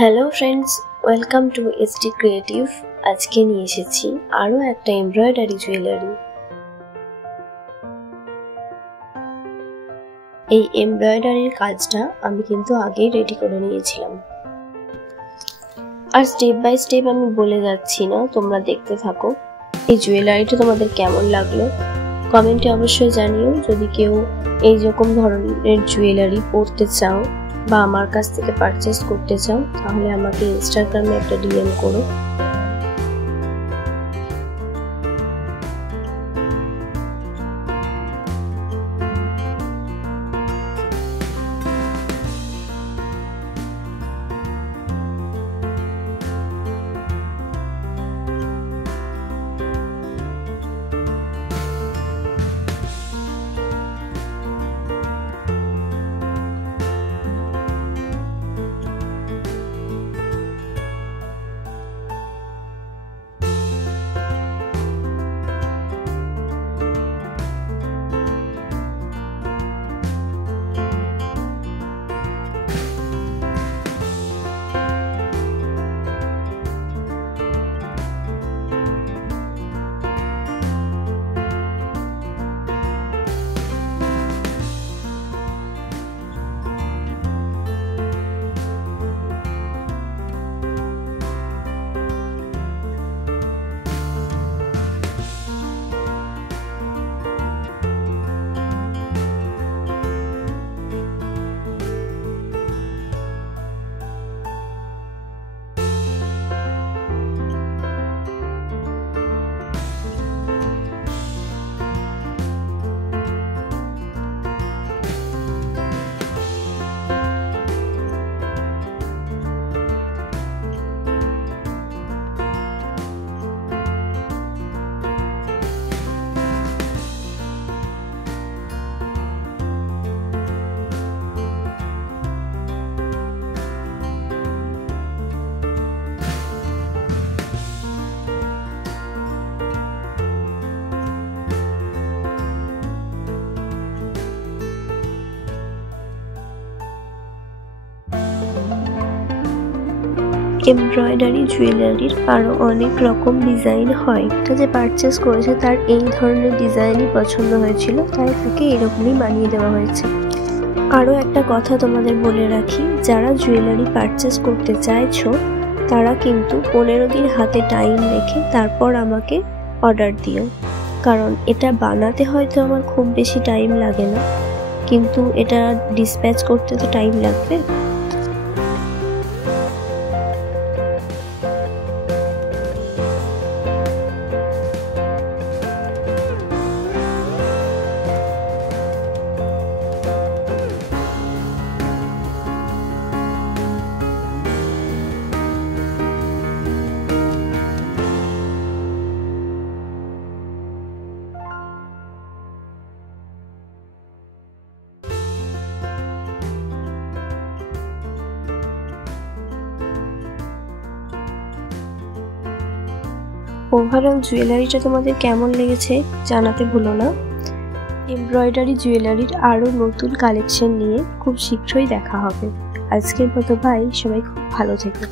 Hello friends, welcome to SD creative. আজকে নিয়ে এসেছি আরও একটা এমব্রয়ডারি জুয়েলারি। এই এমব্রয়ডারির কাজটা আমি কিন্তু আগেই রেডি করে নিয়েছিলাম, আর স্টেপ বাই স্টেপ আমি বলে যাচ্ছি না, তোমরা দেখতে থাকো। এই জুয়েলারিটা তোমাদের কেমন লাগলো কমেন্টে অবশ্যই জানিও। যদি কেউ এই রকম ধরনের জুয়েলারি পরতে চাও বা আমার কাছ থেকে পারচেস করতে চাও, তাহলে আমাকে ইনস্টাগ্রামে একটা ডিএম করো। এমব্রয়ডারি জুয়েলারির আরও অনেক রকম ডিজাইন হয়। যে পারচেস করেছে তার এই ধরনের ডিজাইনই পছন্দ হয়েছিল, তাই তাকে এরকমই বানিয়ে দেওয়া হয়েছে। আরও একটা কথা তোমাদের বলে রাখি, যারা জুয়েলারি পারচেস করতে চাইছো তারা কিন্তু 15 দিন হাতে টাইম রেখে তারপর আমাকে অর্ডার দিও, কারণ এটা বানাতে হয়তো আমার খুব বেশি টাইম লাগে না, কিন্তু এটা ডিসপ্যাচ করতে তো টাইম লাগবে। ওভারঅল জুয়েলারিটা তোমাদের কেমন লেগেছে জানাতে ভুলো না। এমব্রয়ডারি জুয়েলারির আরও নতুন কালেকশন নিয়ে খুব শীঘ্রই দেখা হবে। আজকের মতো বাই, সবাই খুব ভালো থেকো।